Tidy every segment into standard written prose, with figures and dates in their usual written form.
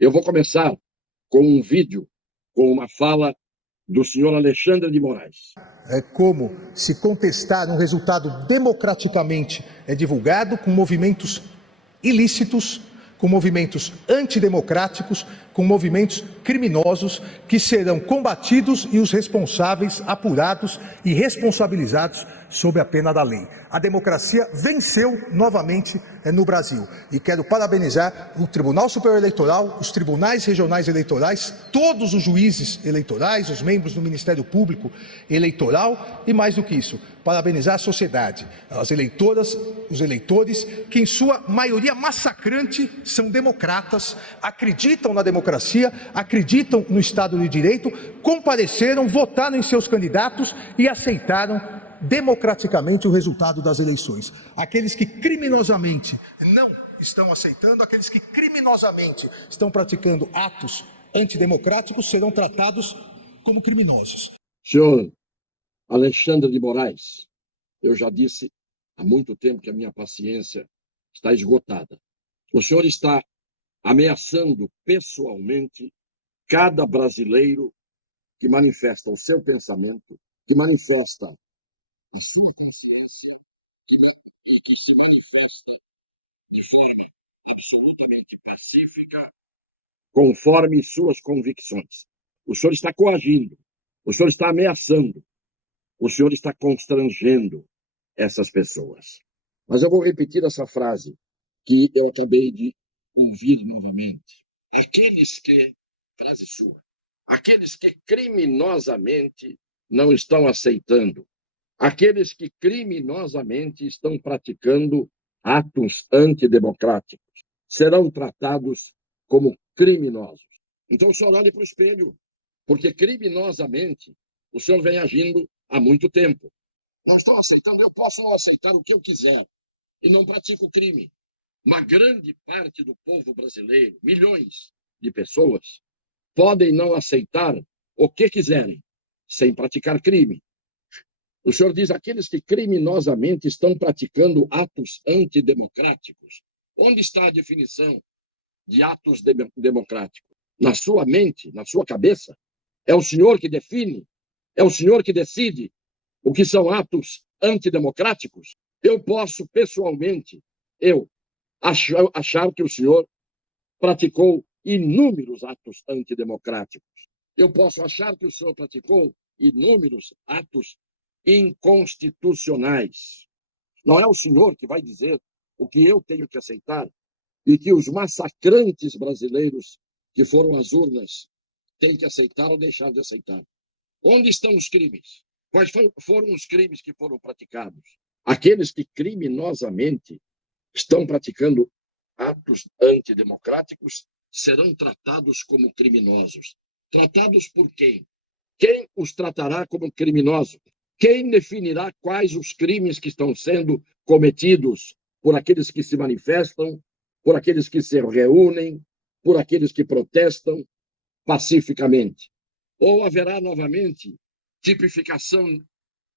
Eu vou começar com um vídeo, com uma fala do senhor Alexandre de Moraes. É como se contestar um resultado democraticamente divulgado com movimentos ilícitos, com movimentos antidemocráticos, com movimentos criminosos que serão combatidos e os responsáveis apurados e responsabilizados sob a pena da lei. A democracia venceu novamente no Brasil e quero parabenizar o Tribunal Superior Eleitoral, os tribunais regionais eleitorais, todos os juízes eleitorais, os membros do Ministério Público Eleitoral e, mais do que isso, parabenizar a sociedade, as eleitoras, os eleitores, que em sua maioria massacrante são democratas, acreditam na democracia, acreditam no Estado de Direito, compareceram, votaram em seus candidatos e aceitaram democraticamente o resultado das eleições. Aqueles que criminosamente não estão aceitando, aqueles que criminosamente estão praticando atos antidemocráticos serão tratados como criminosos. Senhor Alexandre de Moraes, eu já disse há muito tempo que a minha paciência está esgotada. O senhor está ameaçando pessoalmente cada brasileiro que manifesta o seu pensamento, que manifesta a sua consciência e que se manifesta de forma absolutamente pacífica, conforme suas convicções. O senhor está coagindo, o senhor está ameaçando, o senhor está constrangendo essas pessoas. Mas eu vou repetir essa frase que eu acabei de ouvir novamente. Frase sua, aqueles que criminosamente não estão aceitando, aqueles que criminosamente estão praticando atos antidemocráticos, serão tratados como criminosos. Então o senhor olhe para o espelho, porque criminosamente o senhor vem agindo há muito tempo. Não estão aceitando, eu posso não aceitar o que eu quiser e não pratico crime. Uma grande parte do povo brasileiro, milhões de pessoas, podem não aceitar o que quiserem, sem praticar crime. O senhor diz aqueles que criminosamente estão praticando atos antidemocráticos. Onde está a definição de atos democráticos? Na sua mente, na sua cabeça? É o senhor que define? É o senhor que decide o que são atos antidemocráticos? Eu posso, pessoalmente, achar que o senhor praticou inúmeros atos antidemocráticos. Eu posso achar que o senhor praticou inúmeros atos inconstitucionais. Não é o senhor que vai dizer o que eu tenho que aceitar e que os massacrantes brasileiros que foram às urnas têm que aceitar ou deixar de aceitar. Onde estão os crimes? Quais foram os crimes que foram praticados? Aqueles que criminosamente estão praticando atos antidemocráticos serão tratados como criminosos. Tratados por quem? Quem os tratará como criminosos? Quem definirá quais os crimes que estão sendo cometidos por aqueles que se manifestam, por aqueles que se reúnem, por aqueles que protestam pacificamente? Ou haverá novamente tipificação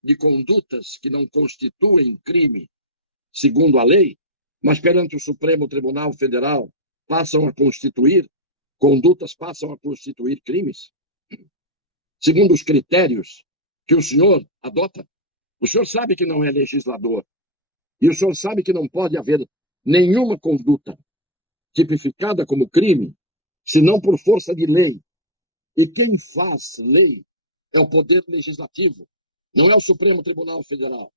de condutas que não constituem crime, segundo a lei, mas perante o Supremo Tribunal Federal passam a constituir condutas, passam a constituir crimes? Segundo os critérios que o senhor adota? O senhor sabe que não é legislador. E o senhor sabe que não pode haver nenhuma conduta tipificada como crime, senão por força de lei. E quem faz lei é o Poder Legislativo, não é o Supremo Tribunal Federal.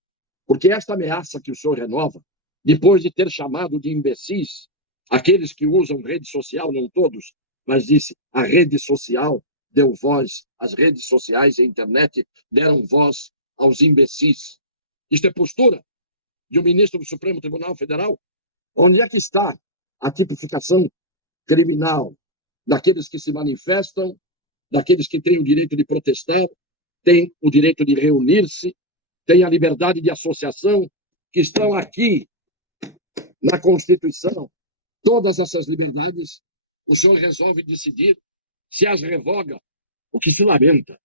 Porque esta ameaça que o senhor renova, depois de ter chamado de imbecis aqueles que usam rede social, não todos, mas disse a rede social deu voz, as redes sociais e a internet deram voz aos imbecis. Isto é postura de um ministro do Supremo Tribunal Federal? Onde é que está a tipificação criminal daqueles que se manifestam, daqueles que têm o direito de protestar, têm o direito de reunir-se, têm a liberdade de associação, que estão aqui na Constituição? Todas essas liberdades, o senhor resolve decidir se as revoga. O que se lamenta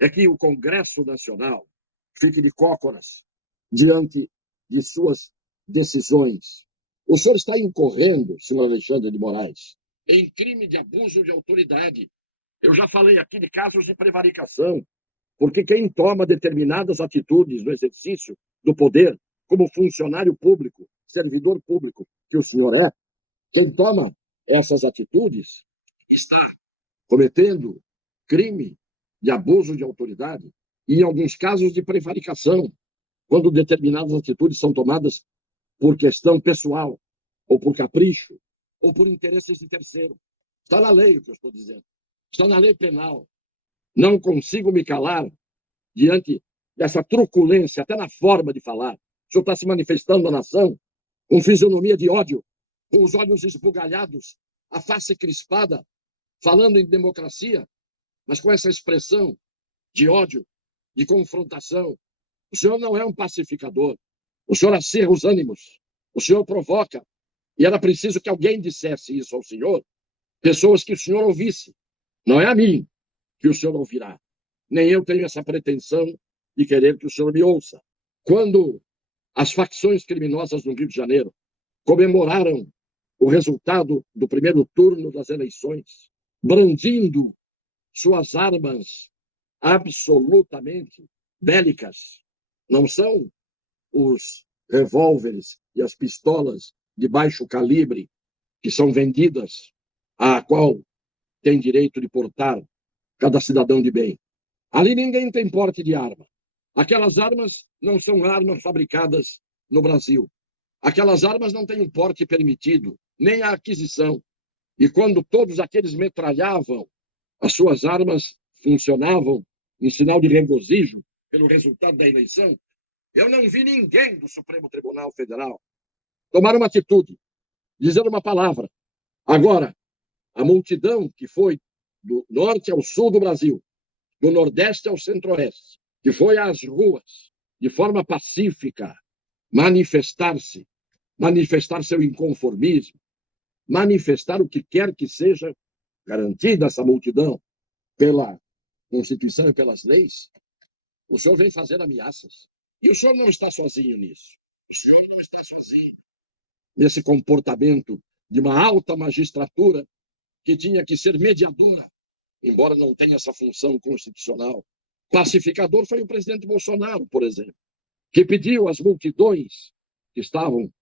é que o Congresso Nacional fique de cócoras diante de suas decisões. O senhor está incorrendo, senhor Alexandre de Moraes, em crime de abuso de autoridade. Eu já falei aqui de casos de prevaricação, porque quem toma determinadas atitudes no exercício do poder, como funcionário público, servidor público que o senhor é, quem toma essas atitudes está cometendo crime de abuso de autoridade e, em alguns casos, de prevaricação, quando determinadas atitudes são tomadas por questão pessoal, ou por capricho, ou por interesses de terceiro. Está na lei o que eu estou dizendo. Está na lei penal. Não consigo me calar diante dessa truculência, até na forma de falar. O senhor está se manifestando na nação com fisionomia de ódio, com os olhos esbugalhados, a face crispada, falando em democracia, mas com essa expressão de ódio, de confrontação. O senhor não é um pacificador. O senhor acirra os ânimos. O senhor provoca. E era preciso que alguém dissesse isso ao senhor, pessoas que o senhor ouvisse. Não é a mim que o senhor ouvirá. Nem eu tenho essa pretensão de querer que o senhor me ouça. Quando as facções criminosas no Rio de Janeiro comemoraram o resultado do primeiro turno das eleições, brandindo suas armas absolutamente bélicas, não são os revólveres e as pistolas de baixo calibre que são vendidas, a qual tem direito de portar cada cidadão de bem. Ali ninguém tem porte de arma. Aquelas armas não são armas fabricadas no Brasil. Aquelas armas não têm um porte permitido, nem a aquisição. E quando todos aqueles metralhavam, as suas armas funcionavam em sinal de regozijo pelo resultado da eleição, eu não vi ninguém do Supremo Tribunal Federal tomar uma atitude, dizer uma palavra. Agora, a multidão que foi do norte ao sul do Brasil, do nordeste ao centro-oeste, que foi às ruas de forma pacífica, manifestar-se, manifestar seu inconformismo, manifestar o que quer que seja garantida essa multidão pela Constituição e pelas leis, o senhor vem fazer ameaças. E o senhor não está sozinho nisso. O senhor não está sozinho nesse comportamento de uma alta magistratura que tinha que ser mediadora, embora não tenha essa função constitucional. Pacificador foi o presidente Bolsonaro, por exemplo, que pediu às multidões que estavam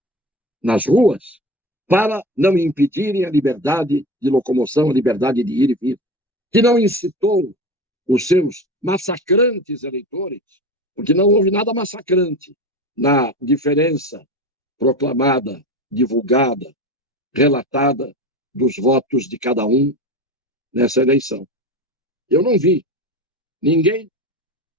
nas ruas para não impedirem a liberdade de locomoção, a liberdade de ir e vir, que não incitou os seus massacrantes eleitores, porque não houve nada massacrante na diferença proclamada, divulgada, relatada dos votos de cada um nessa eleição. Eu não vi ninguém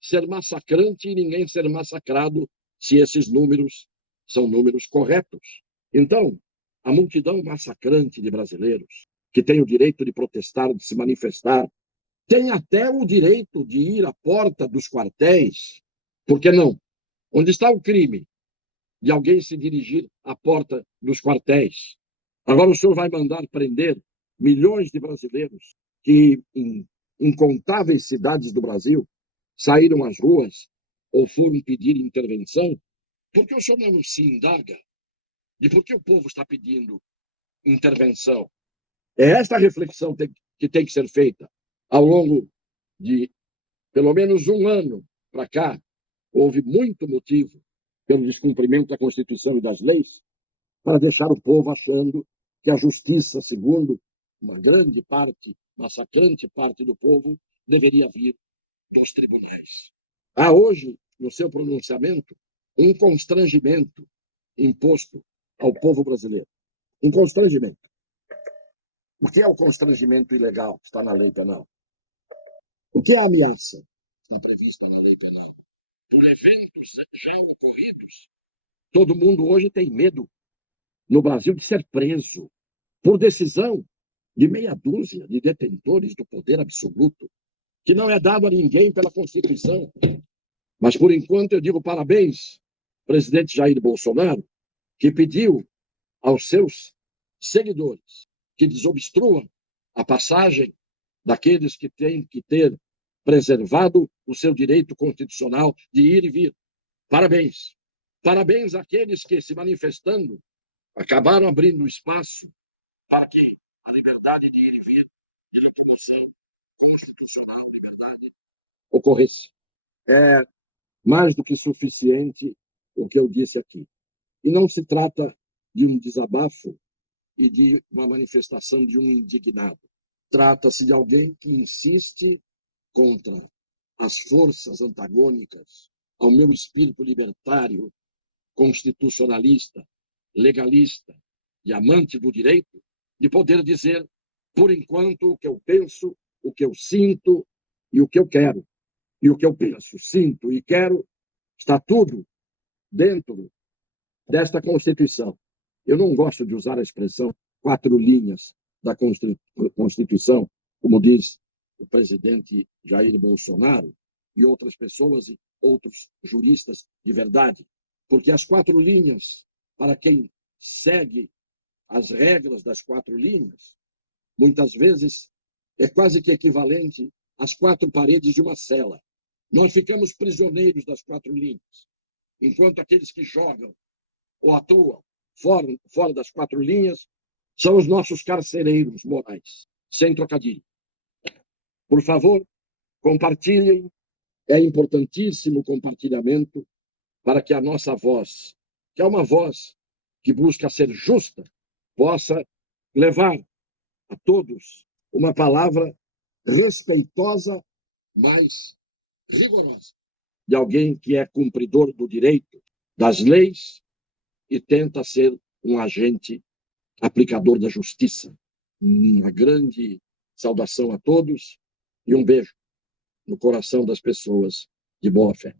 ser massacrante e ninguém ser massacrado se esses números são números corretos. Então, a multidão massacrante de brasileiros que tem o direito de protestar, de se manifestar, tem até o direito de ir à porta dos quartéis. Por que não? Onde está o crime de alguém se dirigir à porta dos quartéis? Agora o senhor vai mandar prender milhões de brasileiros que, em incontáveis cidades do Brasil, saíram às ruas ou foram pedir intervenção? Por que o senhor não se indaga de por que o povo está pedindo intervenção? É esta a reflexão que tem que ser feita. Ao longo de pelo menos um ano para cá, houve muito motivo pelo descumprimento da Constituição e das leis para deixar o povo achando que a justiça, segundo uma grande parte, massacrante parte do povo, deveria vir dos tribunais. Há hoje, no seu pronunciamento, um constrangimento imposto ao povo brasileiro. Um constrangimento. O que é o constrangimento ilegal? Está na lei penal. O que é a ameaça? Está prevista na lei penal. Por eventos já ocorridos, todo mundo hoje tem medo no Brasil de ser preso por decisão de meia dúzia de detentores do poder absoluto, que não é dado a ninguém pela Constituição. Mas, por enquanto, eu digo parabéns, presidente Jair Bolsonaro, que pediu aos seus seguidores que desobstruam a passagem daqueles que têm que ter preservado o seu direito constitucional de ir e vir. Parabéns. Parabéns àqueles que, se manifestando, acabaram abrindo espaço para que liberdade de ir e vir, de reclamação constitucional, liberdade, ocorresse. É mais do que suficiente o que eu disse aqui. E não se trata de um desabafo e de uma manifestação de um indignado. Trata-se de alguém que insiste contra as forças antagônicas ao meu espírito libertário, constitucionalista, legalista e amante do direito, de poder dizer, por enquanto, o que eu penso, o que eu sinto e o que eu quero. E o que eu penso, sinto e quero está tudo dentro desta Constituição. Eu não gosto de usar a expressão 4 linhas da Constituição, como diz o presidente Jair Bolsonaro e outras pessoas e outros juristas de verdade, porque as 4 linhas, para quem segue as regras das 4 linhas, muitas vezes é quase que equivalente às 4 paredes de uma cela. Nós ficamos prisioneiros das 4 linhas, enquanto aqueles que jogam ou atuam fora das 4 linhas são os nossos carcereiros morais, sem trocadilho. Por favor, compartilhem. É importantíssimo o compartilhamento para que a nossa voz, que é uma voz que busca ser justa, possa levar a todos uma palavra respeitosa, mas rigorosa, de alguém que é cumpridor do direito, das leis e tenta ser um agente aplicador da justiça. Uma grande saudação a todos e um beijo no coração das pessoas de boa fé.